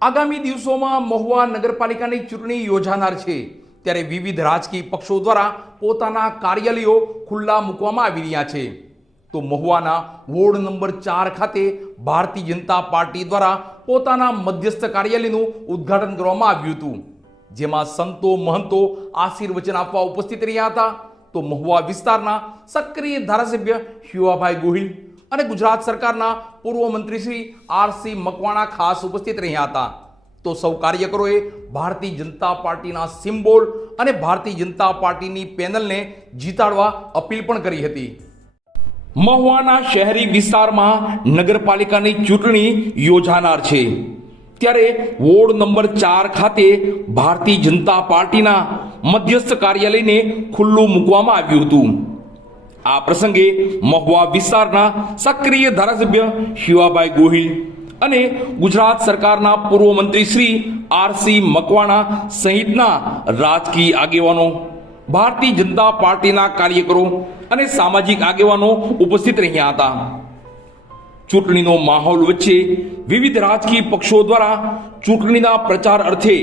આગામી દિવસોમાં મહુવા નગરપાલિકાની ચૂંટણી યોજાનાર છે, ત્યારે વિવિધ રાજકીય પક્ષો દ્વારા પોતાના કાર્યાલયો ખુલ્લા મૂકવામાં આવી રહ્યા છે. તો મહુવાના વોર્ડ નંબર 4 ખાતે ભારતીય જનતા પાર્ટી દ્વારા પોતાના મધ્યસ્થ કાર્યાલયનું ઉદ્ઘાટન કરવામાં આવ્યું હતું, જેમાં સંતો મહંતો આશીર્વચન આપવા ઉપસ્થિત રહ્યા હતા. તો મહુવા વિસ્તારના સક્રિય ધારાસભ્ય શિવાભાઈ ગોહિલ અને ગુજરાત સરકારના પૂર્વ મંત્રી શ્રી આરસી મકવાણા ખાસ ઉપસ્થિત રહ્યા હતા. તો સૌ કાર્યકરોએ ભારતીય જનતા પાર્ટીના સિમ્બોલ અને ભારતીય જનતા પાર્ટીની પેનલને જીતાડવા અપીલ પણ કરી હતી. મહુવાના શહેરી વિસ્તારમાં નગરપાલિકાની ચૂંટણી યોજાનાર છે, ત્યારે વોર્ડ નંબર 4 ખાતે ભારતીય જનતા પાર્ટીના મધ્યસ્થ કાર્યાલયને ખુલ્લું મૂકવામાં આવ્યું હતું. આ પ્રસંગે મહુવા વિસ્તારના સક્રિય ધારાસભ્ય શિવાભાઈ ગોહિલ અને ગુજરાત સરકારના પૂર્વ મંત્રી શ્રી આરસી મકવાણા સહિતના રાજકીય આગેવાનો, ભારતીય જનતા પાર્ટીના કાર્યકરો અને સામાજિક આગેવાનો ઉપસ્થિત રહ્યા હતા. ચૂંટણીનો માહોલ વચ્ચે વિવિધ રાજકીય પક્ષો દ્વારા ચૂંટણીના પ્રચાર અર્થે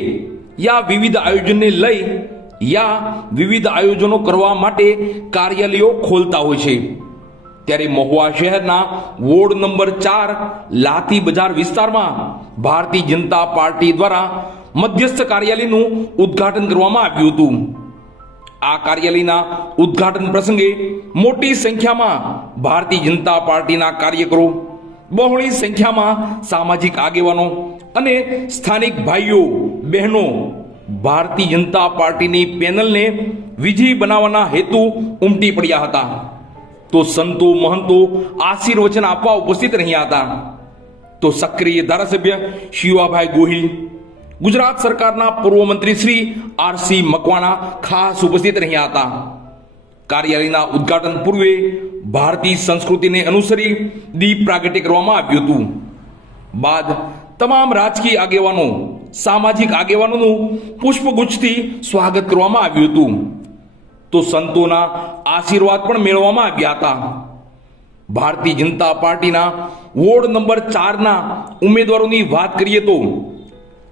યા વિવિધ આયોજનને લઈ યા વિવિધ આયોજનો કરવા માટે કાર્યાલયો ખોલતા હોય છે. ત્યારે મહુવા શહેરના વોર્ડ નંબર 4 લાથી બજાર વિસ્તારમાં ભારતીય જનતા પાર્ટી દ્વારા મધ્યસ્થ કાર્યાલયનું ઉદ્ઘાટન કરવામાં આવ્યું હતું. આ કાર્યાલયના ઉદ્ઘાટન પ્રસંગે મોટી સંખ્યામાં ભારતીય જનતા પાર્ટીના કાર્યકરો, બહોળી સંખ્યામાં સામાજિક આગેવાનો અને સ્થાનિક ભાઈઓ બહેનો ભારતીય જનતા પાર્ટીની પેનલને વિજયી બનાવવાના હેતુ ઉમટી પડ્યા હતા. તો સંતો મહંતો આશીર્વચન આપવા ઉપસ્થિત રહ્યા હતા. તો સક્રિય ધારાસભ્ય શિવાભાઈ ગોહિલ, ગુજરાત સરકારના પૂર્વ મંત્રી શ્રી આરસી મકવાણા ખાસ ઉપસ્થિત રહ્યા હતા. કાર્યાલયના ઉદ્ઘાટન પૂર્વે ભારતીય સંસ્કૃતિને અનુસરી દીપ પ્રાગટ્ય કરવામાં આવ્યું હતું. બાદ તમામ રાજકીય આગેવાનો, સામાજિક આગેવાનોનું પુષ્પગુચ્છથી સ્વાગત કરવામાં આવ્યું હતું. તો સંતોના આશીર્વાદ પણ મેળવવામાં આવ્યા હતા. ભારતીય જનતા પાર્ટીના વોર્ડ નંબર 4ના ઉમેદવારોની વાત કરીએ તો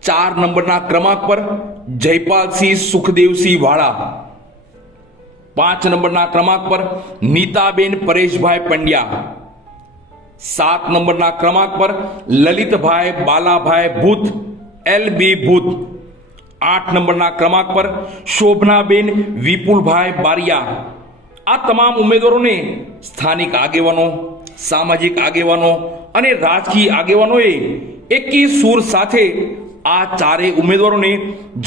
4 નંબરના ક્રમાંક પર જયપાલસિંહ સુખદેવસિંહ વાળા, 5 નંબરના ક્રમાંક પર નીતાબેન પરેશભાઈ પંડ્યા, 7 નંબરના ક્રમાંક પર લલિતભાઈ બાલાભાઈ ભૂત LB ભૂત, 8 નંબરના ક્રમાંક પર શોભનાબેન વિપુલભાઈ બારિયા. આ તમામ ઉમેદવારોને સ્થાનિક આગેવાનો, સામાજિક આગેવાનો અને રાજકીય આગેવાનોએ એકી સૂર સાથે આ ચારેય ઉમેદવારોને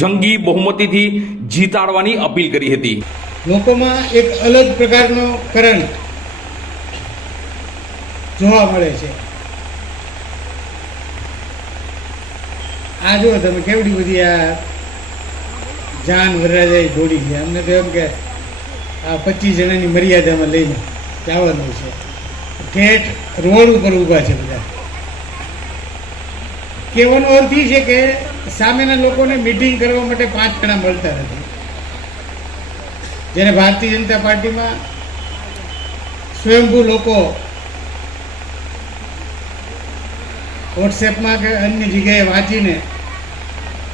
જંગી બહુમતીથી જીતાડવાની અપીલ કરી હતી. લોકોમાં એક અલગ પ્રકારનો કરંટ જોવા મળે છે. આ જો તમે કેવડી બધી આ જાન વરરાજાએ દોડી ગયા. અમને તો એમ કે આ 25 જણાની મર્યાદામાં લઈને જવાનું છે. ઠેઠ રોડ ઉપર ઊભા છે બધા. કહેવાનો અર્થ એ છે કે સામેના લોકોને મીટિંગ કરવા માટે 5 જણા મળતા નથી. જ્યારે ભારતીય જનતા પાર્ટીમાં સ્વયંભૂ લોકો વોટ્સએપમાં કે અન્ય જગ્યાએ વાંચીને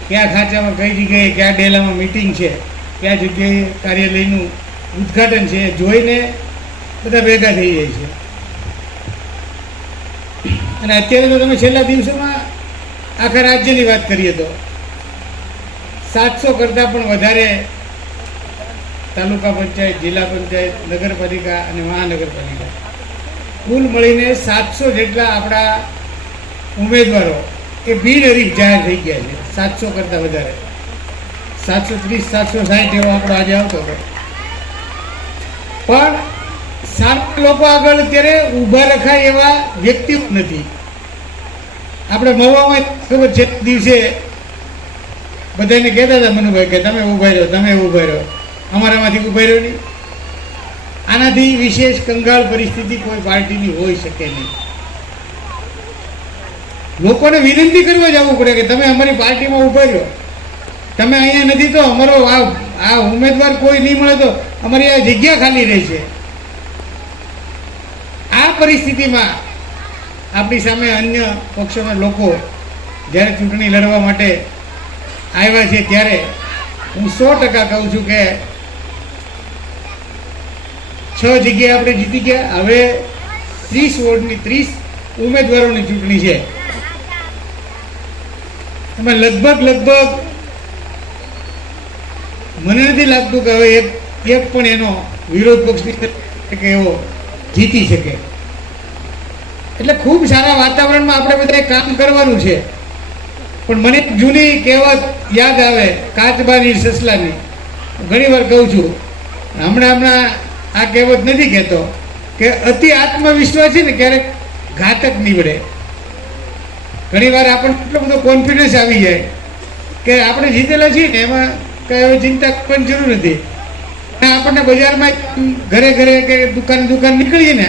કયા ખાંચામાં કઈ જગ્યાએ કયા ડેલામાં મીટિંગ છે, કયા જગ્યાએ કાર્યાલયનું ઉદ્ઘાટન છે, જોઈને બધા ભેગા થઈ જાય છે. અને અત્યારે તો તમે છેલ્લા દિવસોમાં આખા રાજ્યની વાત કરીએ તો 700 કરતાં પણ વધારે તાલુકા પંચાયત, જિલ્લા પંચાયત, નગરપાલિકા અને મહાનગરપાલિકા કુલ મળીને 700 જેટલા આપણા ઉમેદવારો એ બિનહરીફ જાહેર થઈ ગયા છે. 700 કરતાં વધારે, 730, 760 એવો આપણો આજે આવતો હતો. પણ સારા લોકો આગળ અત્યારે ઊભા રખાય એવા વ્યક્તિઓ નથી. આપણે મહુવામાં ખબર છે, દિવસે બધાને કહેતા હતા મનુભાઈ કે તમે ઊભા રહ્યો, તમે ઊભા રહ્યો, અમારામાંથી ઊભા રહ્યો નહીં. આનાથી વિશેષ કંગાળ પરિસ્થિતિ કોઈ પાર્ટીની હોઈ શકે નહીં. લોકોને વિનંતી કરવા જવું પડે કે તમે અમારી પાર્ટીમાં ઊભા રહ્યો, તમે અહીંયા નથી તો અમારો આ ઉમેદવાર કોઈ નહીં મળે તો અમારી આ જગ્યા ખાલી રહેશે. આ પરિસ્થિતિમાં આપણી સામે અન્ય પક્ષોના લોકો જ્યારે ચૂંટણી લડવા માટે આવ્યા છે ત્યારે હું 100% કહું છું કે 6 જગ્યાએ આપણે જીતી ગયા. હવે 30 વોર્ડની 30 ઉમેદવારોની ચૂંટણી છે. એમાં લગભગ મને નથી લાગતું કે હવે એક પણ એનો વિરોધ પક્ષની કે એવો જીતી શકે. એટલે ખૂબ સારા વાતાવરણમાં આપણે બધાએ કામ કરવાનું છે. પણ મને એક જૂની કહેવત યાદ આવે, કાચબાની સસલાની. ઘણી વાર કહું છું, હમણાં આ કહેવત નથી કહેતો કે અતિ આત્મવિશ્વાસ છે ને ક્યારેક ઘાતક નીવડે. ઘણી વાર આપણને એટલો બધો કોન્ફિડન્સ આવી જાય કે આપણે જીતેલા છીએ ને એમાં કઈ હવે ચિંતા કરવાની જરૂર નથી. આપણને બજારમાં ઘરે કે દુકાન નીકળીએ ને,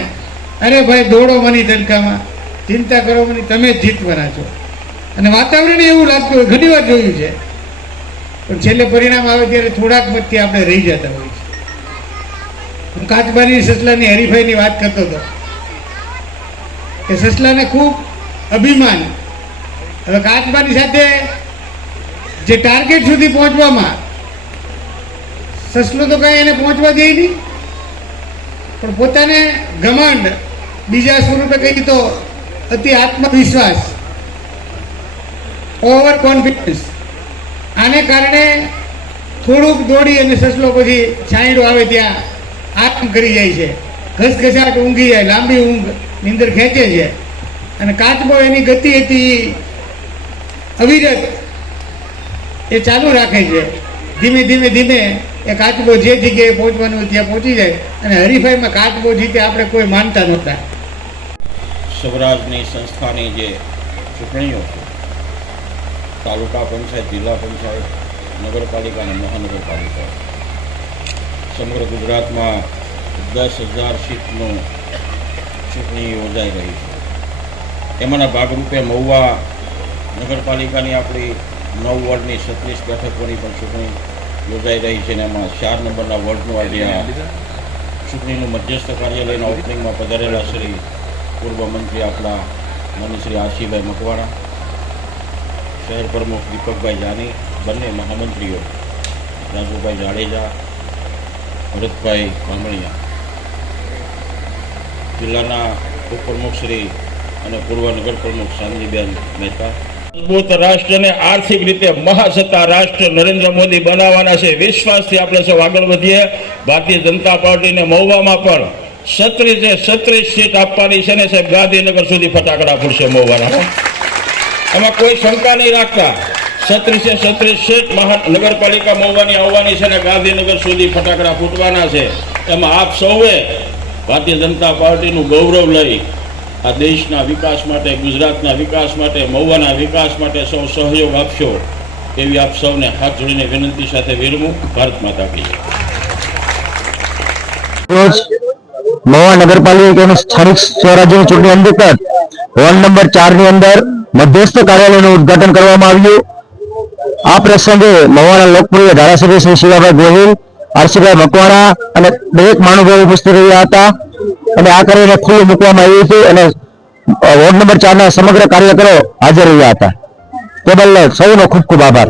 અરે ભાઈ દોડો મની તડકામાં, ચિંતા કરો મની, તમે જ જીતવાના છો. અને વાતાવરણ એવું લાગતું હોય, ઘણી વાર જોયું છે. પણ છેલ્લે પરિણામ આવે ત્યારે થોડાક મતથી આપણે રહી જતા હોય છે. હું કાચબાની સસલાની હરીફાઈની વાત કરતો હતો કે સસલાને ખૂબ અભિમાન. હવે કાચબાની સાથે જે ટાર્ગેટ સુધી પહોંચવામાં સસલો તો કાંઈ એને પહોંચવા દે નહીં, પણ પોતાને ઘમંડ, બીજા સ્વરૂપે કહી તો અતિ આત્મવિશ્વાસ, ઓવર કોન્ફિડન્સ, આને કારણે થોડુંક દોડી અને સસલો પછી છાંયડો આવે ત્યાં આરામ કરી જાય છે. ઘસઘસાટ ઊંઘી જાય, લાંબી ઊંઘ નીંદર ખેંચે છે. અને કાચબો એની ગતિ હતી અવિરત, એ ચાલુ રાખે છે. ધીમે એ કાચબો જે જગ્યાએ પહોંચવાનું હોય ત્યાં પહોંચી જાય. અને હરીફાઈમાં કાચબો જીતે આપણે કોઈ માનતા નહોતા. સ્વરાજની સંસ્થાની જે ચૂંટણીઓ છે, તાલુકા પંચાયત, જિલ્લા પંચાયત, નગરપાલિકા અને મહાનગરપાલિકા, સમગ્ર ગુજરાતમાં 10,000 સીટનું ચૂંટણી યોજાઈ રહી છે. એમાંના ભાગરૂપે મહુવા નગરપાલિકાની આપણી 9 વોર્ડની 36 બેઠકોની પણ ચૂંટણી યોજાઈ રહી છે. અને એમાં 4 નંબરના વોર્ડનું આજે આ ચૂંટણીનું મધ્યસ્થ કાર્યાલયના ઓપનિંગમાં પધારેલા શ્રી પૂર્વ મંત્રી આપણા માનનીય શ્રી આશીભાઈ મકવાણા, શહેર પ્રમુખ દીપકભાઈ જાની, બંને મહામંત્રીઓ રાજુભાઈ જાડેજા, ભરતભાઈ બામણિયા, જિલ્લાના ઉપપ્રમુખ શ્રી અને પૂર્વ નગર પ્રમુખ શાંતિબેન મહેતા. મજબૂત રાષ્ટ્રને આર્થિક રીતે મહાસત્તા રાષ્ટ્ર નરેન્દ્ર મોદી બનાવવાના છે. વિશ્વાસથી આપણે સૌ આગળ વધીએ. ભારતીય જનતા પાર્ટીને મહુવામાં પણ 36 સીટ આપવાની છે ને સાહેબ, ગાંધીનગર સુધી ફટાકડા ફૂટશે મહુવાના. એમાં કોઈ શંકા નહીં રાખતા. 36 સીટ નગરપાલિકા મહુવાની આવવાની છે ને ગાંધીનગર સુધી ફટાકડા ફૂટવાના છે. એમાં આપ સૌએ ભારતીય જનતા પાર્ટીનું ગૌરવ લઈ આ દેશના વિકાસ માટે, ગુજરાતના વિકાસ માટે, મહુવાના વિકાસ માટે સૌ સહયોગ આપશો એવી આપ સૌને હાથ જોડીને વિનંતી સાથે વિરમું. ભારત માતા કી જય. રોજ મહુવા નગરપાલિકાની સ્થાનિક સ્વરાજ્યની ચૂંટણી અંતર્ગત વોર્ડ નંબર 4 ની અંદર મધ્યસ્થ કાર્યાલયનું ઉદ્ઘાટન કરવામાં આવ્યું. આ પ્રસંગે મહુવાના લોકપ્રિય ધારાસભ્ય શ્રી શિવાભાઈ ગોહિલ, આરસીભાઈ મકવાણા અને દરેક મહાનુભાવો ઉપસ્થિત રહ્યા હતા. અને આ કાર્યને ખુલ્લું મૂકવામાં આવ્યું હતું અને વોર્ડ નંબર 4 ના સમગ્ર કાર્યકરો હાજર રહ્યા હતા. તે બદલ સૌનો ખૂબ ખૂબ આભાર.